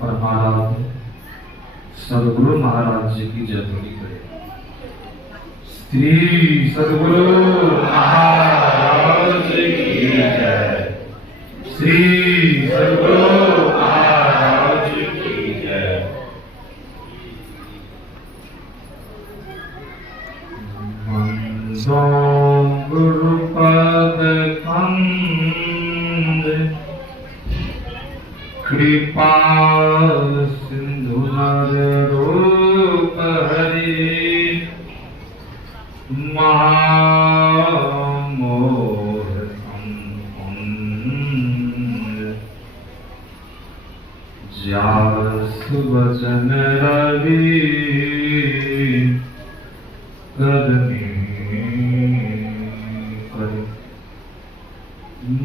परमाराध्य सदगुरु महाराज जी की जयंती करें। श्री सदगुरु महाराज की जय। श्री सदगुरु महाराज की जय। वंदो गुरुपद कंद कृपा सिंधु रूप हरि महामोह जासु वचन रवि करनी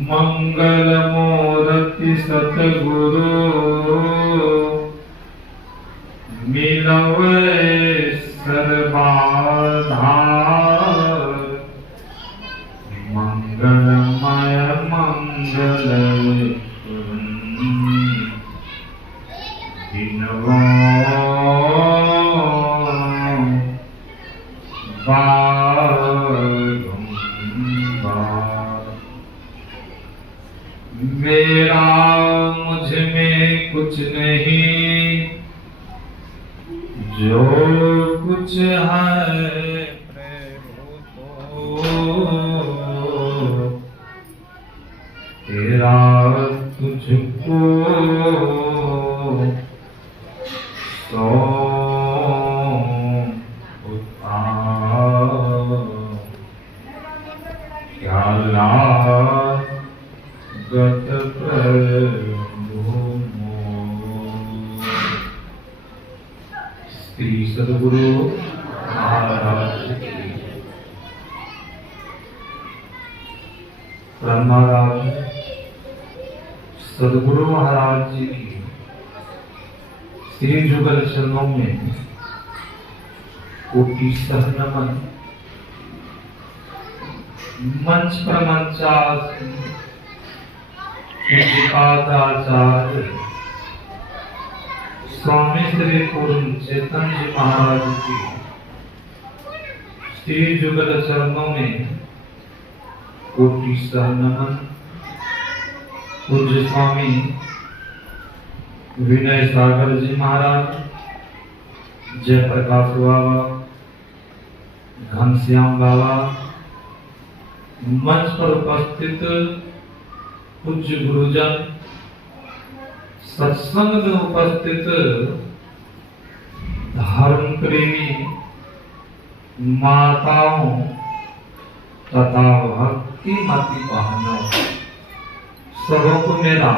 मंगल मूर्ति सतगुरु मिलवे सर्वाधार मंगलमय मंगल दिनवो मेरा मुझ में कुछ नहीं, जो कुछ है प्रभु तो तेरा तुझको तो क्या गत श्री सदगुरु महाराज महाराज सदगुरु महाराज जी की श्री जुगल चरणों में कोटि सह नमन। मंच पर मंचासीन पादाचार्य स्वामी श्री पूर्ण चेतन जी महाराज की श्री जुगल चरणों में कोटि सह नमन। पूज्य स्वामी विनय सागर जी महाराज, जयप्रकाश बाबा, घनश्याम बाबा, मंच पर उपस्थित पूज्य गुरुजन, सत्संग में उपस्थित धर्म प्रेमी माताओं तथा भक्ति मती बहनों, सबों को मेरा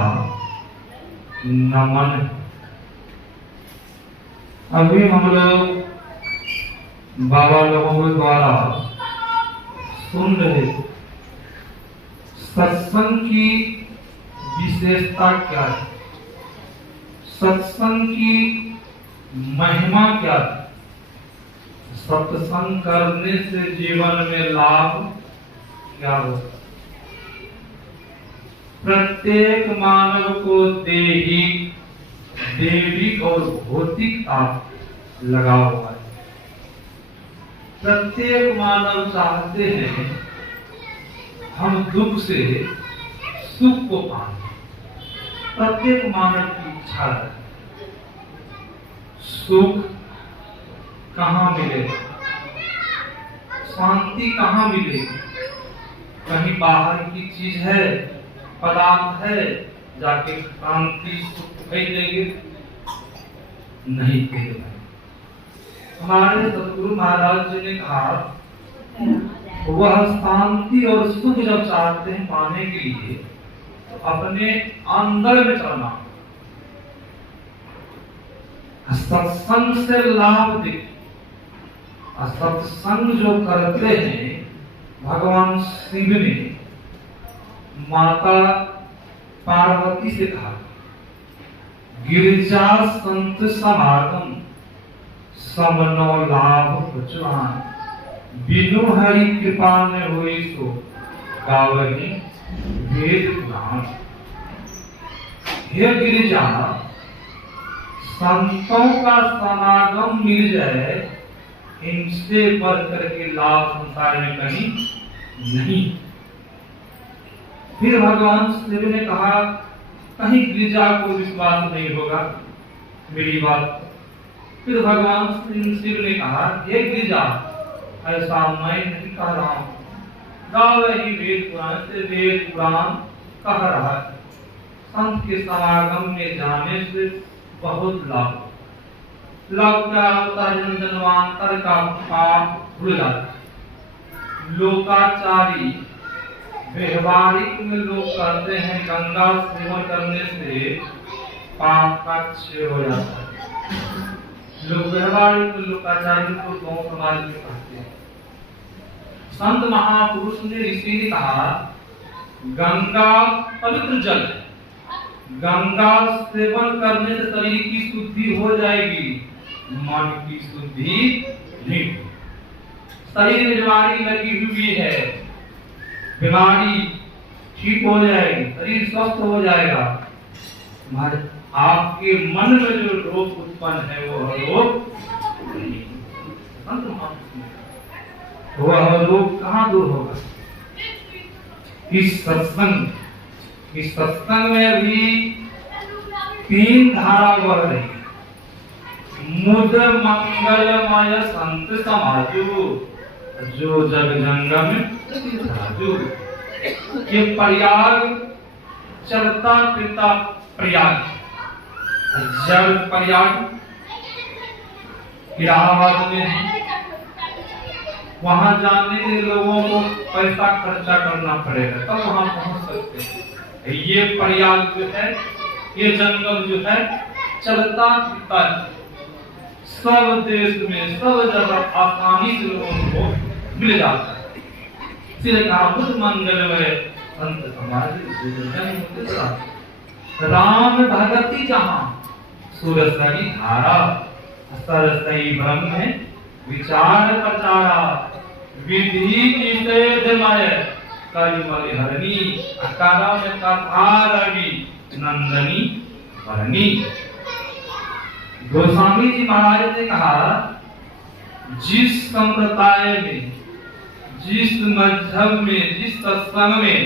नमन। अभी हम लोग बाबा लोगों के द्वारा सुन रहे सत्संग की विशेषता क्या है, सत्संग की महिमा क्या है, सत्संग करने से जीवन में लाभ क्या होता। प्रत्येक मानव को दैहिक, दैविक और भौतिक ताप लगा हुआ है। प्रत्येक मानव चाहते हैं हम दुख से सुख को पाएं। प्रत्येक मानव की इच्छा है। सुख कहाँ मिलेगा, शांति कहाँ मिलेगी? कहीं बाहर की चीज है, पदार्थ है, जाके शांति सुख खरीदेंगे? नहीं खरीदेंगे। हमारे सदगुरु महाराज जी ने कहा वह शांति और सुख जब चाहते हैं पाने के लिए तो अपने अंदर में चलना। सत्संग से लाभ देखिए। सत्संग जो करते हैं, भगवान शिव ने माता पार्वती से कहा गिरिजा संत समागम समनो लाभ बचवान, बिनु हरि कृपा ने हुई सो गावही वेद पुराण। हे गिरिजा, संतों का समागम मिल जाए, इनसे बढ़ करके लाभ संसार में कहीं नहीं। फिर भगवान शिव ने कहा, कहीं गिरिजा को विश्वास नहीं होगा मेरी बात। फिर भगवान शिव ने कहा, ये गिरिजा, ऐसा मैं नहीं कह रहा हूं, गाँव ही वेद पुराण से वेद पुराण कह रहा है। संत के समागम में जाने से बहुत लाभ का होता है। जन्मांतर का पाप भूल जाता है। लोकाचारी व्यवहारिक में लोग कहते हैं गंगा सेवन करने से पाप का क्षय हो जाता है। लोग व्यवहारिक में लोकाचारी को गांव समाज में कहते हैं। संत महापुरुष ने ऋषि ने कहा, गंगा पवित्र जल है, गंगा सेवन करने से शरीर की शुद्धि हो जाएगी, मन की शुद्धि नहीं। शरीर में बीमारी लगी हुई है, बीमारी ठीक हो जाएगी, शरीर स्वस्थ हो जाएगा, मगर आपके मन में जो रोग उत्पन्न है वो रोग नहीं। वह रोग कहाँ दूर होगा? इस सत्संग में अभी 3 धारा बह रही। मुद मंगलमय संत समाजू, जो जग जंगम राजू। ये प्रयाग चलता फिरता प्रयाग, जल प्रयाग इलाहाबाद में है। वहां जाने के लिए लोगों को पैसा खर्चा करना पड़ेगा, तब वहां पहुंच सकते हैं। ये प्रयाग जो है, ये जंगल जो है, चलता फिरता सब देश में सब जगह आसानी से लोगों को मिल जाता है। इसलिए कहा, बुद्ध मंगलमय संत समाज, राम भगति जहां सुरसरी धारा, सरसई ब्रह्म विचार प्रचारा, विधि निषेधमय कलिमल हरणी, अकारम कथारवि नंदनी हरणी। गोस्वामी जी महाराज ने कहा, जिस संप्रदाय में, जिस मजहब में, जिस सत्संग में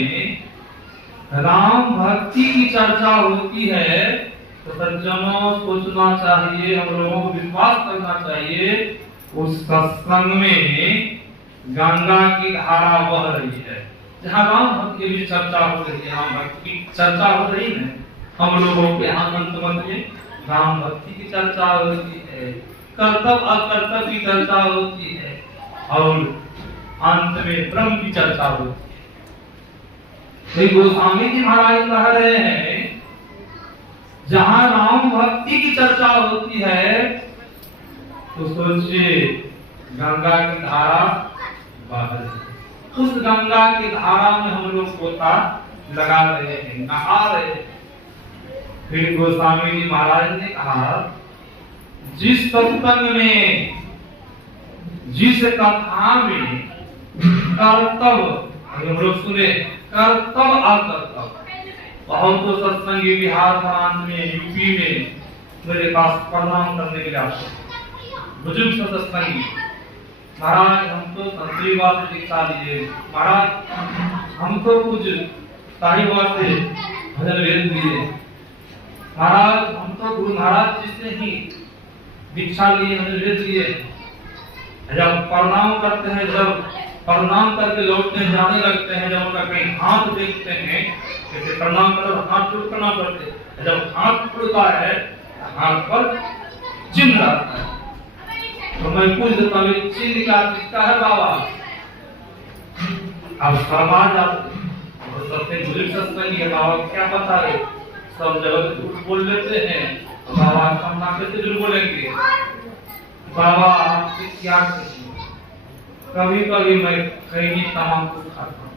राम भक्ति की चर्चा होती है, तो सज्जनों सोचना चाहिए, हम लोगों को विश्वास करना चाहिए, उस सत्संग में गंगा की धारा बह रही है। जहाँ राम भक्ति की चर्चा हो रही है, राम भक्ति की चर्चा हो रही है, हम लोगों के यहाँ मंत्र में राम भक्ति की चर्चा होती है, कर्तव्य अकर्तव्य की चर्चा होती है, और अंत में ब्रह्म की चर्चा होती है। गोस्वामी जी महाराज कह रहे हैं, जहाँ राम भक्ति की चर्चा होती है, तो सोचिए गंगा की धारा बह रही है। उस गंगा की धारा में हम लोग गोता लगा रहे हैं, नहा रहे हैं। फिर गोस्वामी जी महाराज ने कहा, जिस सत्संग में, जिस कथा में कर्तव्य, हम लोग सुने कर्तव्य अकर्तव्य, बहुत तो सत्संगी बिहार प्रांत में, यूपी में मेरे पास प्रणाम करने के लिए आते, बुजुर्ग सत्संगी, महाराज हम तो संतरीवाद से दीक्षा लिए, महाराज हम तो कुछ साहिवाद से भजन वेद लिए, महाराज हम तो गुरु महाराज जी से ही दीक्षा लिए, भजन वेद लिए। जब प्रणाम करते हैं, जब प्रणाम करके लौटने जाने लगते हैं, जब उनका कहीं हाथ देखते हैं, जैसे प्रणाम करो हाथ टूट प्रणाम करते हैं, जब हाथ टूटता है हाथ पर चिन्ह रहता है, तो मैं पूछ देता हूँ चिन्ह का है बाबा? अब शर्मा जाते, तो सबसे बुजुर्ग सत्संगी है, बाबा क्या पता है, सब जगह झूठ बोल लेते हैं, बाबा सामना कैसे झूठ बोलेंगे? बाबा आपसे क्या कहें? कभी कभी मैं कहीं तमाम कुछ खाता हूँ,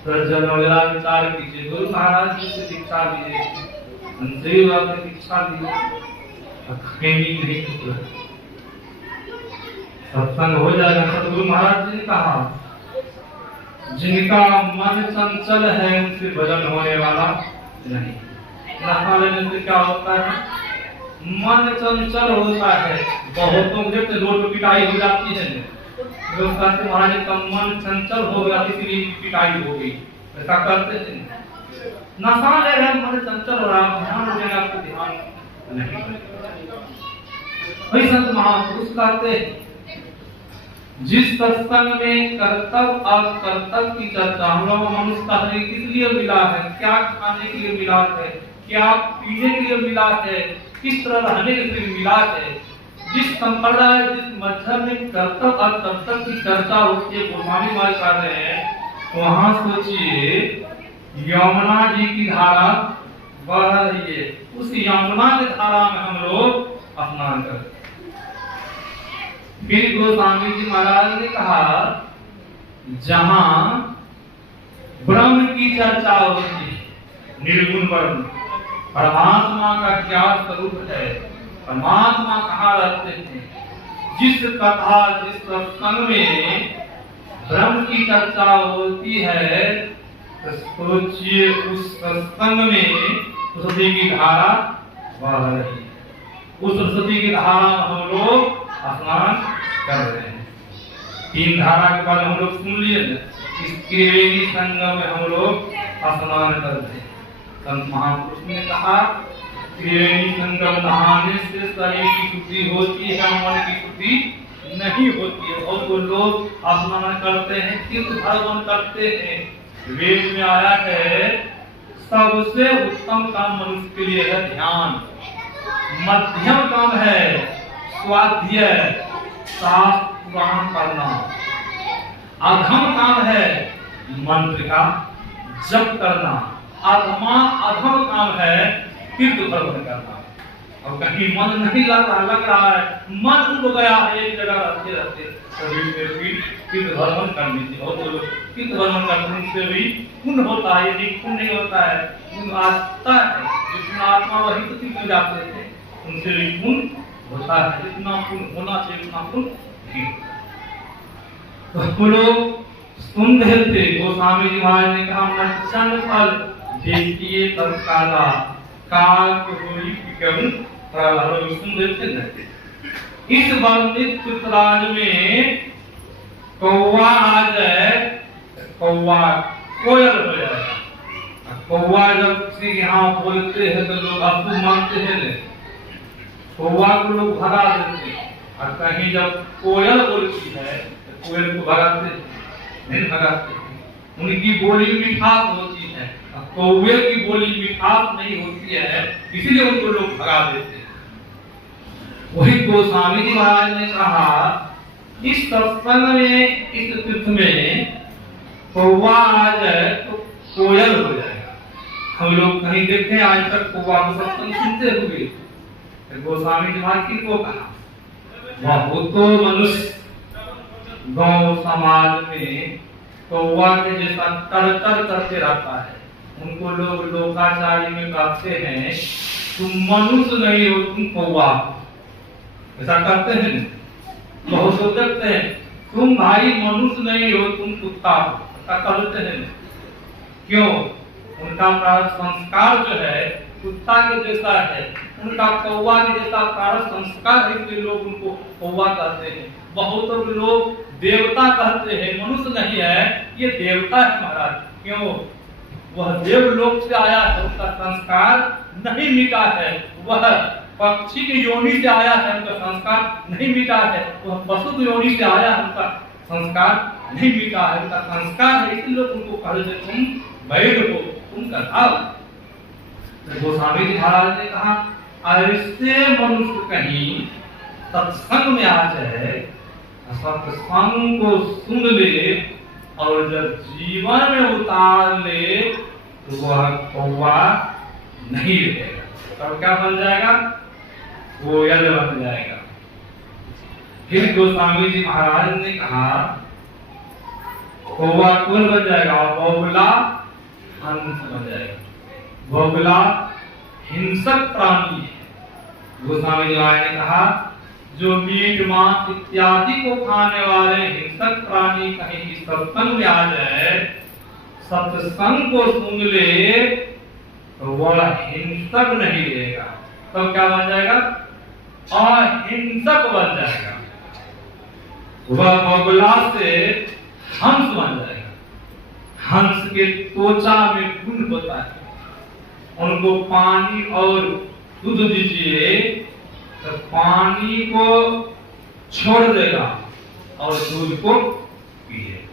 सज्जन वगैरह विचार कीजिए, गुरु महाराज जी से दीक्षा लीजिए, उनसे दीक्षा लीजिए, कहीं नहीं टूटा, सत्संग हो जाएगा। सतगुरु महाराज जी ने कहा, जिनका मन चंचल है उनसे भजन होने वाला नहीं। नहा लेने से क्या होता है? मन चंचल होता है। बहुतों को देखते रोड पे पिटाई हो जाती है, लोग कहते हैं महाराज का मन चंचल हो गया इसलिए पिटाई हो गई, ऐसा करते हैं। नशा ले रहे मन चंचल हो रहा, ध्यान देना आपको ध्यान नहीं। वही संत महापुरुष कहते हैं जिस सत्संग में कर्तव्य और कर्तव्य की चर्चा, हम लोग मनुष्य का शरीर किस लिए मिला है, क्या खाने के लिए मिला है, क्या पीने के लिए मिला है, किस तरह रहने के लिए मिला है, जिस संप्रदाय जिस मजहब में कर्तव्य और कर्तव्य की चर्चा होती है, गोस्वामी महाराज कर रहे हैं, वहां सोचिए यमुना जी की धारा बह रही है, उस यमुना की धारा में हम लोग स्नान करते। फिर गोस्वामी जी महाराज ने कहा जहां ब्रह्म की चर्चा होती है, निर्गुण ब्रह्म, परमात्मा का क्या स्वरूप है, परमात्मा कहाँ रहते हैं, जिस कथा जिस सत्संग में ब्रह्म की चर्चा होती है, तो सोचिए उस सत्संग में सरस्वती की धारा बह रही है। उस सरस्वती की धारा में हम लोग स्नान कर रहे हैं। 3 धारा के बाद हम लोग सुन लिए ना, इस त्रिवेणी संगम में हम लोग स्नान करते हैं। संत महापुरुष ने कहा त्रिवेणी संगम नहाने से शरीर की शुद्धि होती है, मन की शुद्धि नहीं होती है। और वो लोग स्नान करते हैं, तीर्थ भ्रमण करते हैं। वेद में आया है सबसे उत्तम काम मनुष्य के लिए है ध्यान, मध्यम काम है स्वाध्याय शास्त्र पुराण पढ़ना, अधम काम है मंत्र का जप करना, अधम काम है तीर्थ भ्रमण करना। और कहीं मन नहीं लग रहा है, मन उनको गया है एक जगह रहते रहते तीर्थ भ्रमण करने से, और तो तीर्थ भ्रमण करने से भी पुण्य होता है, यदि पुण्य नहीं होता है पुण्य आता है, जितना आत्मा वही तो तीर्थ में जाते थे उनसे भी पुण्य होता है, जितना पुण्य होना चाहिए उतना पुण्य नहीं होता। तो लोग सुन रहे थे, गोस्वामी जी महाराज ने कहा मच्छन फल देखिए तब काला काल को होली विक्रम प्रलय, सुन रहे थे ना। इस वर्णित चित्राज में कौवा आ जाए, कौवा कोयल हो जाएगा। कौवा जब श्री यहाँ बोलते हैं तो लोग अशुभ मानते हैं न, कौवा को लोग भगा देते हैं। और कहीं जब कोयल बोलती है तो कोयल को भगाते नहीं भगाते, उनकी बोली मिठास होती है, कौवे की बोली मिठास नहीं होती है, इसलिए उनको लोग भगा देते हैं। वही गोस्वामी जी महाराज ने कहा इस सत्संग में, इस तीर्थ में कौवा आ जाए तो कोयल हो जाएगा। हम लोग कहीं देखते आज तक कौवा को सत्संग सुनते हुए, गोस्वामी जी महाराज किसको कहा, बहुत तो मनुष्य गांव समाज में कौवा के जैसा तरतर करते रहता है, उनको लोग लोकाचारी में कहते हैं तुम मनुष्य नहीं हो तुम कौवा, ऐसा करते हैं। बहुत लोग कहते हैं तुम भाई मनुष्य नहीं हो तुम कुत्ता, ऐसा करते हैं। क्यों? उनका प्रारब्ध संस्कार जो है कुत्ता के जैसा है, उनका कौवा के जैसा प्रारब्ध संस्कार है, इसलिए लोग उनको कौवा कहते हैं। बहुत लोग देवता कहते हैं, मनुष्य नहीं है ये देवता है महाराज। क्यों? वह देवलोक से आया है, उसका संस्कार नहीं मिटा है, वह पक्षी की योनि से आया है, उनका संस्कार नहीं मिटा है, वह पशु की योनि से आया है, उनका संस्कार नहीं मिटा है, उनका संस्कार है, इसलिए लोग उनको कहते हैं तुम वैध हो, तुम गधा हो। तो गोस्वामी जी महाराज ने कहा ऐसे मनुष्य कहीं सत्संग में आ जाए, सत्संग को सुन ले और जब जीवन में उतार ले तो वह कौवा नहीं रहेगा, तब क्या बन जाएगा? कोयल बन जाएगा। फिर गोस्वामी जी महाराज ने कहा कौवा कोयल बन जाएगा और बगुला हंस बन जाएगा। बगुला हिंसक प्राणी है। गोस्वामी जी महाराज ने कहा जो मीट मांस इत्यादि को खाने वाले हिंसक प्राणी कहीं सत्संग में आ जाए, सत्संग को सुन ले तो वह हिंसक नहीं रहेगा, तब क्या बन जाएगा? अहिंसक बन जाएगा। वह बगुला से हंस बन जाएगा। हंस के त्वचा में गुण होता है, उनको पानी और दूध दीजिए तो पानी को छोड़ देगा और दूध को पिए।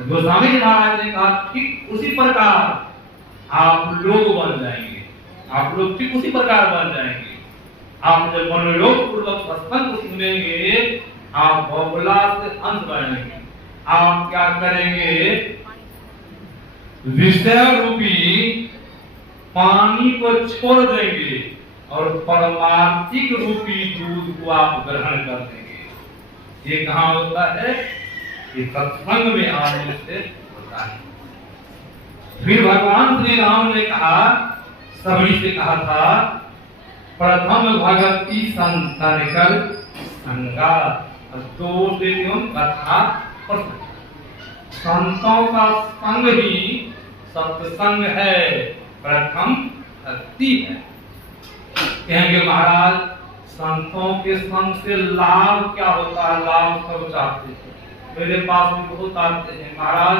गोस्वामी जी महाराज ने कहा ठीक उसी प्रकार आप लोग बन जाएंगे, आप लोग ठीक उसी प्रकार बन जाएंगे। आप जब मनोयोग पूर्वक सत्संग को सुनेंगे, आप बगुला से हंस बनेंगे। आप क्या करेंगे? विषय रूपी पानी को छोड़ देंगे और परमार्थिक रूपी दूध को आप ग्रहण कर देंगे। ये कहाँ होता है? ये सत्संग में आने से होता है। फिर भगवान श्री राम ने कहा, सभी से कहा था, प्रथम भगवती संतन कर संगा, दो कथा प्रसंग। संतों का संग ही सत्संग है, प्रथम भक्ति है। कहेंगे महाराज संतों के संग से लाभ क्या होता है? लाभ सब चाहते हैं, मेरे पास भी बहुत आते हैं, महाराज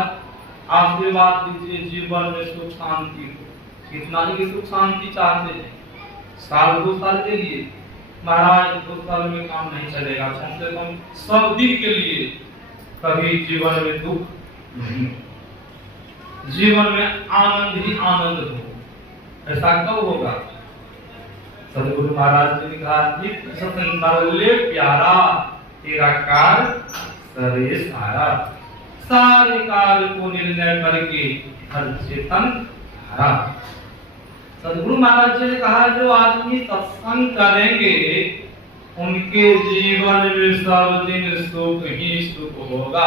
आशीर्वाद दीजिए जीवन में सुख शांति हो। कितना ही सुख शांति चाहते हैं, साल 2 साल के लिए। महाराज 2 साल में काम नहीं चलेगा, कम से कम 100 दिन के लिए। कभी जीवन में दुख नहीं, जीवन में आनंद ही आनंद हो। ऐसा कब होगा? सदगुरु महाराज ने कहा, नित्य सत्संग ले प्यारा, तेरा कार सरे सारा, सारे कार्य को निर्णय करके हर चेतन हरा। सदगुरु महाराज जी ने कहा, जो आदमी सत्संग करेंगे उनके जीवन में सब दिन सुख ही सुख होगा,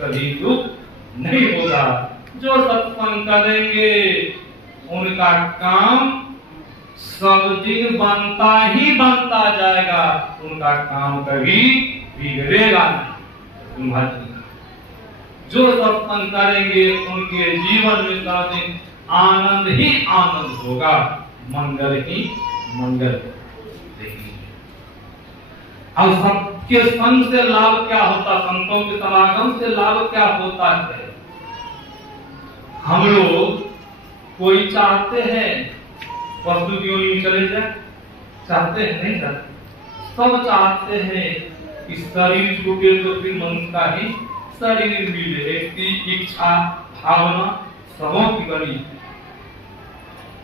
कभी दुख नहीं होगा। जो सत्संग करेंगे उनका काम सब दिन बनता ही बनता जाएगा, उनका काम कभी बिगड़ेगा नहीं। जो सत्संग करेंगे उनके जीवन में सब दिन आनंद ही आनंद होगा, मंगल ही मंगल देखेंगे। अब सबके संग से लाभ क्या होता? संतों के समागम से लाभ क्या होता है? हम लोग कोई चाहते हैं पशु की योनि में चले जाए? चाहते हैं? नहीं चाहते। सब चाहते हैं कि शरीर छूटे तो फिर मनुष्य का ही शरीर मिले। ऐसी इच्छा भावना सबों की बनी,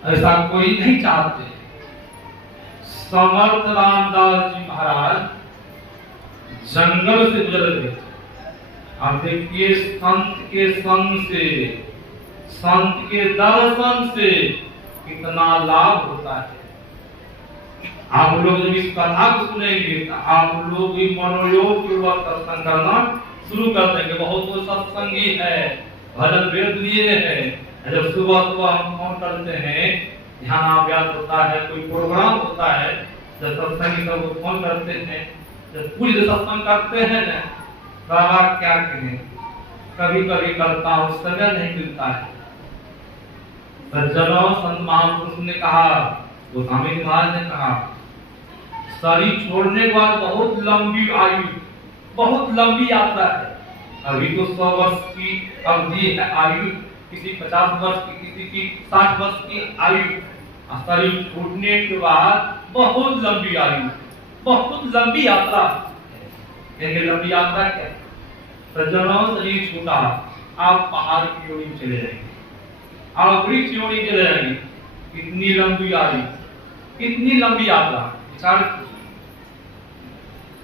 ऐसा कोई नहीं चाहते। समर्थ रामदास जी महाराज जंगल से गुजर रहे थे। आप देखिए संत के संग से, संत के दर्शन से कितना लाभ होता है। आप लोग जब इस कथा को सुनेंगे तो आप लोग भी मनोयोग पूर्वक सत्संग करना शुरू कर देंगे। बहुत वो सत्संगी है, भजन वेद लिए है। जब सुबह सुबह हम फोन करते हैं, ध्यानाभ्यास होता है, कोई प्रोग्राम होता है, जब सत्संगी सबको फोन करते हैं, जब पूरी सत्संग करते हैं ना, बाबा क्या कहें, कभी कभी करता हूँ, समय नहीं मिलता है। सज्जनों, संत महापुरुष ने कहा, गोस्वामी महाराज ने कहा, शरीर छोड़ने के बाद बहुत लंबी आयु, बहुत लंबी यात्रा है। अभी तो 100 वर्ष की अवधि है आयु, किसी 50 वर्ष की, किसी की 60 वर्ष की आयु। शरीर छूटने के बाद बहुत लंबी आयु, बहुत लंबी यात्रा। कहेंगे लंबी यात्रा क्या? सज्जनों, शरीर छूटा, आप पहाड़ की ओर चले जाएंगे, आप वृक्ष की ओर चले जाएंगे। कितनी लंबी आयु, कितनी लंबी यात्रा। विचार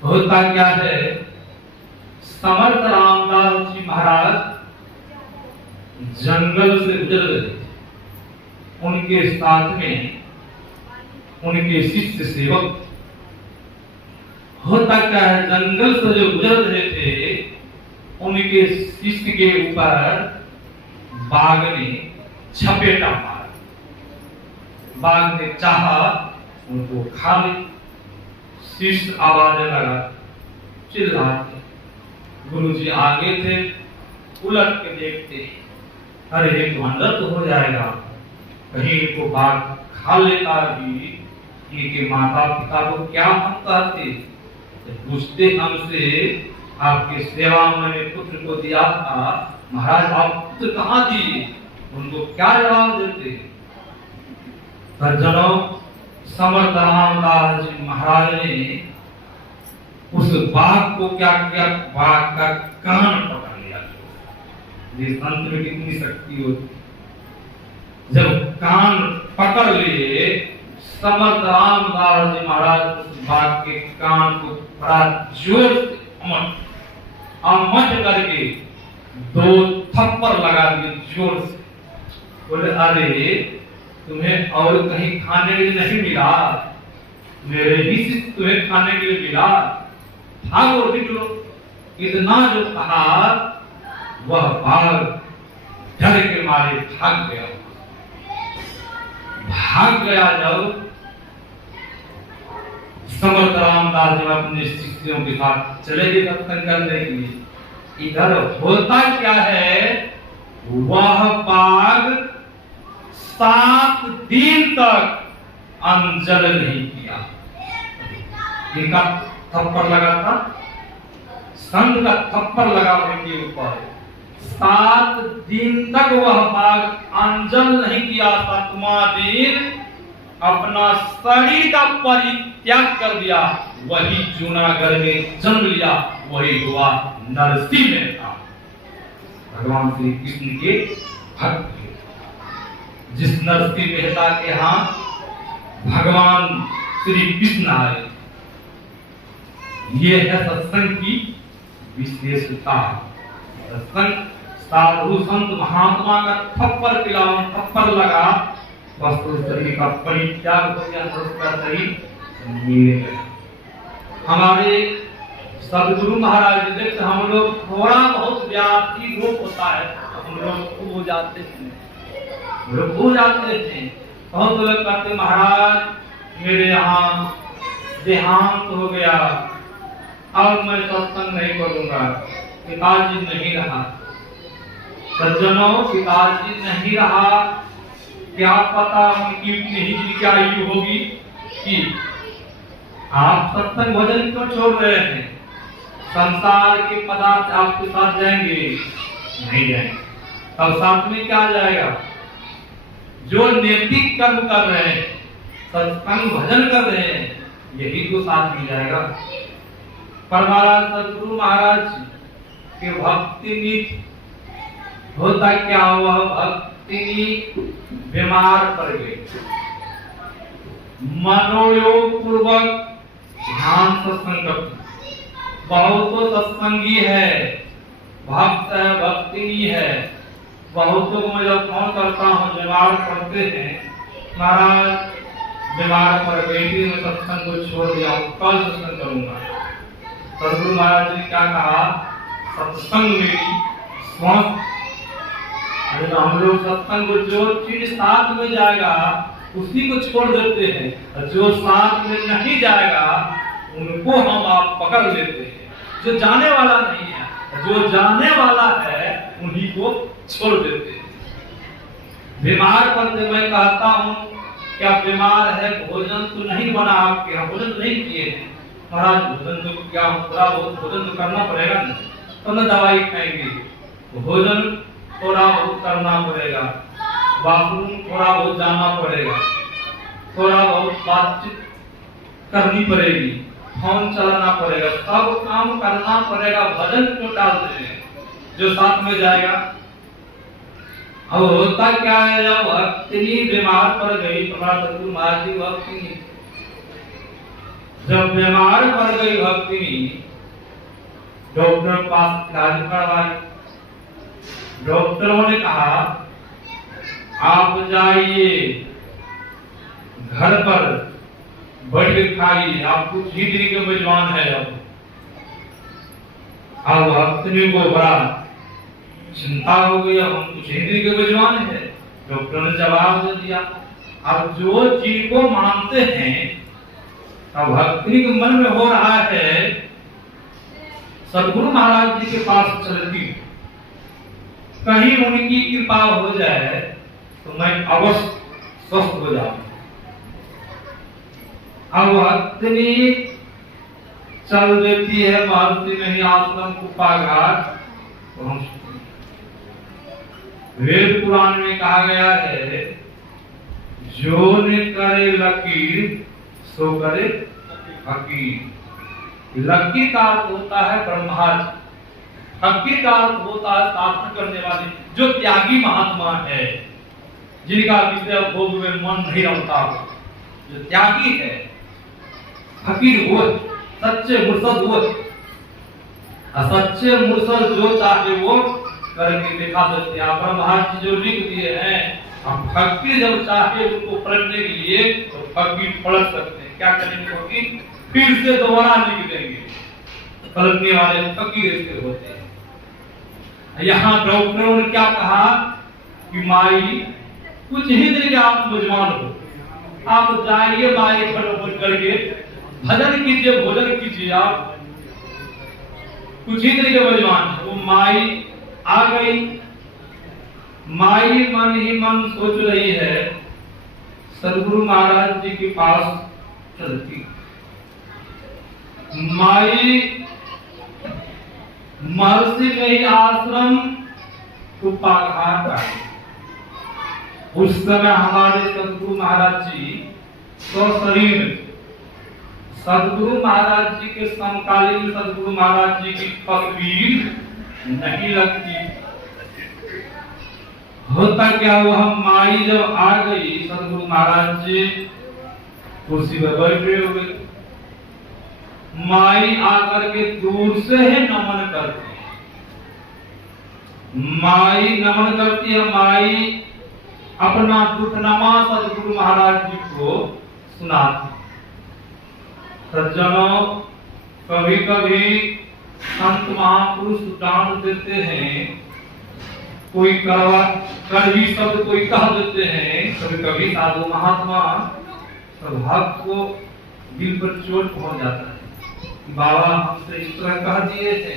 होता क्या है? समर्थ रामदास जी महाराज जंगल से गुजर रहे थे। उनके साथ में उनके शिष्य सेवक। होता क्या है? जंगल से जो गुजर रहे थे, उनके शिष्य के ऊपर बाघ ने झपेटा मारा। बाघ ने चाहा उनको खा ले। शिष्य आवाज लगा, चिल्लाते। गुरुजी आगे थे, उलट के देखते, अरे एक अनर्थ हो जाएगा, कहीं इनको बाघ खा लेता भी इनके माता पिता को क्या हम कहते? पूछते हमसे, आपकी सेवा मैंने पुत्र को दिया था, महाराज आप पुत्र कहाँ दिए? उनको क्या जवाब देते? सज्जनों, समर्थ रामदास जी महाराज ने उस बाघ को क्या किया? बाघ का कान पकड़ लिया। ये संत में कितनी शक्ति होती। जब कान पकड़ लिए, समर्थ रामदास जी महाराज उस बाघ के कान को बड़ा जोर से अमट करके 2 थप्पड़ लगा दिए जोर से। बोले, अरे तुम्हें और कहीं खाने के लिए नहीं मिला? मेरे ही से तुम्हें खाने के लिए मिला? भागो निकलो। इतना जो कहा, वह बाघ डर के मारे भाग गया। जब समर्थ रामदास जब अपने शिष्यों के साथ चले गए सत्संग करने के लिए, इधर होता क्या है? वह बाघ 7 दिन तक अंजल नहीं किया। इनका थप्पड़ लगा था, संत का थप्पड़ लगा उनके ऊपर। 7 दिन तक वह बाघ अंजल नहीं किया। 7वां दिन अपना शरीर का परित्याग कर दिया। वही जूनागढ़ में जन्म लिया, वही हुआ नरसिंह मेहता, भगवान श्री कृष्ण के भक्त। जिस नरसिंह मेहता के यहाँ भगवान श्री कृष्ण आए। ये है सत्संग की विशेषता। सत्संग साधु संत महात्मा का थप्पड़ लगा, वस्तु शरीर का परित्याग हो गया, उसका शरीर मिल गया। हमारे सदगुरु महाराज जी देखते, हम लोग थोड़ा बहुत व्याधि रोग होता है, हम लोग खो जाते थे। बहुत लोग कहते, महाराज मेरे यहाँ देहांत हो गया, अब मैं सत्संग नहीं करूंगा, पिताजी नहीं रहा। सज्जनों, पिताजी नहीं रहा, क्या पता उनकी नहीं क्या आयु होगी कि आप सत्संग भजन क्यों छोड़ रहे हैं? संसार के पदार्थ आपके साथ जाएंगे? नहीं जाएंगे। तब साथ में क्या जाएगा? जो नैतिक कर्म कर रहे हैं, सत्संग भजन कर रहे हैं, यही तो साथ में जाएगा। पर महाराज सदगुरु महाराज के भक्ति होता क्या हुआ? भक्ति बीमार पड़ गए। मनोयोग पूर्वक ध्यान सत्संग करते, बहुत तो सत्संगी है, भक्त है, भक्तिनी है। बहुतों को मैं जब फोन करता हूँ, बीमार पड़ते हैं, महाराज बीमार पड़ गई थी, मैं सत्संग को छोड़ दिया हूँ, कल सत्संग करूंगा। सदगुरु महाराज ने क्या कहा? सत्संग मेरी स्वस्थ। हम लोग सत्संग को जो चीज साथ में जाएगा उसी को छोड़ देते हैं, जो साथ में नहीं जाएगा उनको हम आप पकड़ लेते हैं। जो जाने वाला नहीं है, जो जाने वाला है उन्हीं को छोड़ देते हैं। बीमार पड़ते मैं कहता हूँ, क्या बीमार है? भोजन तो नहीं बना आपके यहाँ, भोजन नहीं किए हैं। महाराज भोजन तो क्या, थोड़ा बहुत भोजन तो करना पड़ेगा ना, तो न दवाई खाएंगे। भोजन थोड़ा बहुत करना पड़ेगा, बाथरूम थोड़ा बहुत जाना पड़ेगा, थोड़ा बहुत बातचीत करनी पड़ेगी, फोन चलाना पड़ेगा, सब काम करना पड़ेगा। भजन क्यों डालते हैं? जो साथ में जाएगा। अब होता क्या है, जब भक्ति बीमार पड़ गई, सदगुरु महाराज जी भक्ति जब बीमार पड़ गई, भक्ति डॉक्टर पास इलाज करवाई। डॉक्टरों ने कहा आप जाइए घर पर बैठ के खाइए, आप कुछ ही दिन के मेजबान है। अब भक्ति को बड़ा चिंता हो गई, अब हम कुछ ही दिन के मेजबान है। डॉक्टर ने जवाब दे दिया, अब जो चीज को मानते हैं, अब भक्ति के मन में हो रहा है सदगुरु महाराज जी के पास चलती, कहीं उनकी कृपा हो जाए तो मैं अवश्य स्वस्थ हो जाऊं। अब अग्नि चल देती है महर्षि नहीं आश्रम कुप्पाघाट, तो हम वेद पुराण में कहा गया है जो ने करे लकीर सो करे फकीर। लकीर का अर्थ होता है ब्रह्माजी, फकीर का अर्थ होता है साधन करने वाले, जो त्यागी महात्मा है, जिनका विषय भोग में मन नहीं रमता हो, जो त्यागी है। फकीर वो सच्चे मुर्शद वो, सच्चे मुर्शद जो चाहे वो करके दिखा देते हैं। ब्रह्माजी जो लिख दिए हैं, हम फकीर जब चाहे उसको पलटने के लिए तो फकीर पलट सकते हैं। क्या करेंगे फकीर? फिर से दोबारा लिख देंगे। पलटने वाले फकीर इसके होते हैं। यहाँ डॉक्टरों ने क्या कहा कि माई कुछ ही दिन के आप मुजमान हो, आप जाइए माई घर करके भजन कीजिए, भोजन कीजिए, आप कुछ ही दिन के मुजमान। वो माई आ गई, माई मन ही मन सोच रही है सदगुरु महाराज जी के पास चलती। माई महर्षि नहीं आश्रम कुप्पाघाट आई। उस समय हमारे सदगुरु महाराज जी शरीर, सदगुरु महाराज जी के समकालीन सदगुरु महाराज जी की तस्वीर नहीं लगती। होता क्या हुआ, माई जब आ गई सदगुरु महाराज जी कुर्सी पर बैठे हुए, माई आकर के दूर से ही नमन करती है। माई नमन करती है, माई अपना दुखनामा सदगुरु महाराज जी को सुनाती। सज्जनों, कभी कभी संत महापुरुष डांट देते हैं, कोई कड़वी शब्द कोई कह देते हैं, कभी कभी साधु महात्मा भक्त को दिल पर चोट पहुंच जाता है। बाबा हमसे इस तरह कह दिए थे,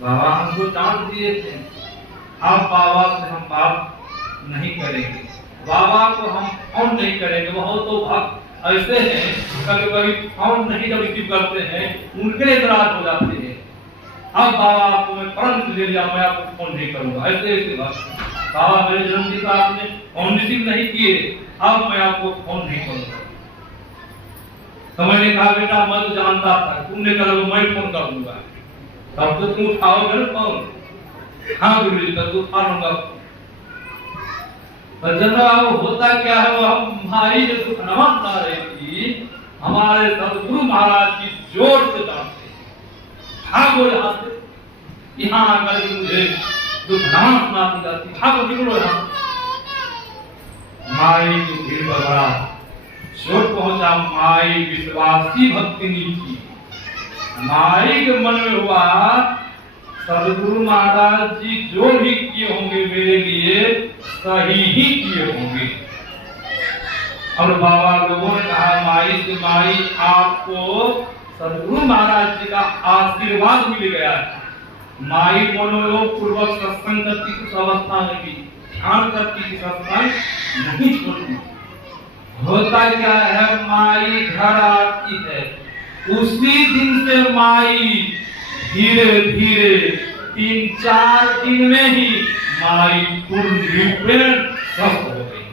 बाबा हमको डांट दिए थे, अब बाबा से हम बात नहीं करेंगे, बाबा को हम फोन नहीं करेंगे। बहुत तो भक्त ऐसे हैं कभी कभी फोन नहीं जब रिसीव करते हैं उनके इतराज हो जाते हैं, अब बाबा आपको मैं प्रण ले लिया, मैं आपको फोन नहीं करूंगा। ऐसे ऐसे बात, बाबा मेरे जन्मदिन का आपने फोन रिसीव नहीं किए, अब मैं आपको फोन नहीं करूंगा। तो मैंने कहा बेटा मैं तो जानता था, तुमने कहा मैं फोन कर दूंगा, तब तो तुम उठाओगे ना फोन। हाँ गुरु जी तब तो उठा लूंगा। होता क्या है, वो हमारी जो दुखनामा सुना रही थी, हमारे सदगुरु महाराज की जोर से डांटते, भागो यहाँ से, यहाँ आकर के मुझे दुखनामा सुनाती जाती, भागो निकलो यहाँ। माई की भीड़ पर बड़ा चोट पहुंचा। माई विश्वासी भक्तिनी थी, माई के मन में हुआ सदगुरु महाराज जी जो भी किए होंगे मेरे लिए सही ही किए होंगे। और बाबा लोगों ने कहा माई से, माई आपको सदगुरु महाराज जी का आशीर्वाद मिल गया है। माई मनोयोग पूर्वक सत्संग करती, कुछ अवस्था में भी ध्यान करती, सत्संग नहीं छोड़ती। होता क्या है, माई घर आती है, उसी दिन से माई धीरे धीरे 3-4 दिन में ही माई पूर्ण रूपेण स्वस्थ हो गई।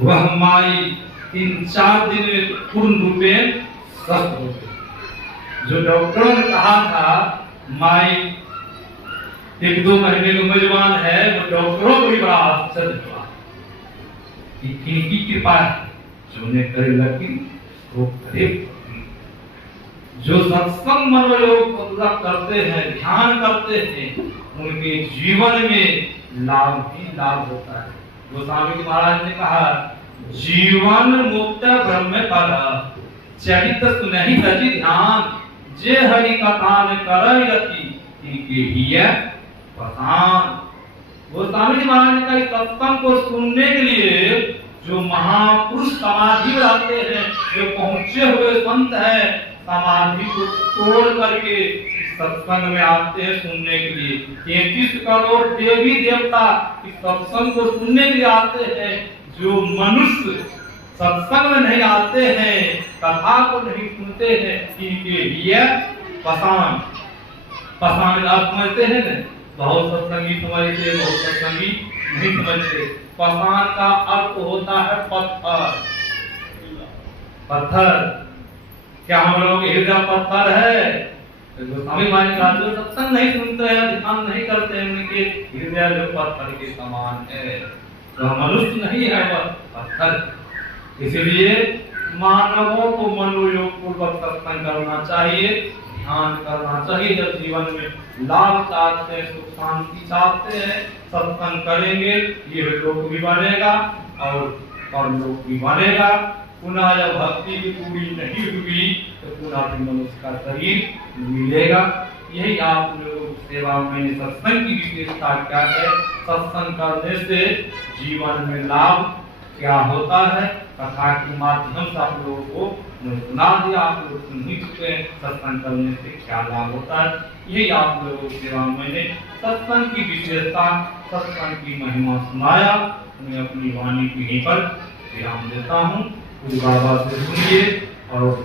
वह माई 3-4 दिन में पूर्ण रूपेण स्वस्थ हो गई। जो डॉक्टरों ने कहा था माई 1-2 महीने का मेजबान है, वो डॉक्टरों को भी बड़ा आश्चर्य हुआ कि किनकी कृपा है, जो ने करे लकी वो करे। जो सत्संग मनोयोग करते हैं, ध्यान करते हैं, उनके जीवन में लाभ ही लाभ होता है। गोस्वामी जी महाराज ने कहा जीवन मुक्त ब्रह्म पर चरित सुनहि सजी ध्यान, जे हरि कथान करई रति इनके हिय पसान। गोस्वामी जी महाराज ने कहा सत्संग को सुनने के लिए जो महापुरुष समाधि में रहते हैं, जो पहुंचे हुए संत हैं, समाधि को तोड़ करके सत्संग में आते हैं सुनने के लिए। 33 करोड़ देवी देवता इस सत्संग को सुनने के लिए आते हैं। जो मनुष्य सत्संग में नहीं आते हैं, कथा को नहीं सुनते हैं, इनके लिए पाषाण आप समझते हैं ना, बहुत सत्संगी समझते, बहुत सत्संगी नहीं समझते। पाषाण का अर्थ होता है पत्थर। पत्थर क्या हम लोग हृदय पत्थर है? गोस्वामी महाराज कहा जो सत्संग नहीं सुनते हैं, ध्यान नहीं करते हैं, उनके हृदय जो पत्थर के समान है। तो मनुष्य नहीं है, वह पत्थर। इसलिए मानवों को मनोयोग पूर्वक सत्संग करना चाहिए, ध्यान करना चाहिए। जब जीवन में लाभ चाहते हैं, सुख शांति चाहते हैं, सत्संग करेंगे, ये लोक भी बनेगा और परलोक भी बनेगा। पुनः जब भक्ति की पूरी नहीं हुई तो पुनः मनुष्य का शरीर मिलेगा। यही आप लोगों की सेवा में सत्संग की विशेषता क्या है, सत्संग करने से जीवन में लाभ क्या होता है, कथा के माध्यम से आप लोगों को सुना दिया, आप लोग सुन ही चुके हैं सत्संग करने से क्या लाभ होता है। यही आप लोगों की सेवा में सत्संग की विशेषता, सत्संग की महिमा सुनाया। मैं अपनी वाणी को यहीं पर विराम देता हूँ। बाबा से सुनिए और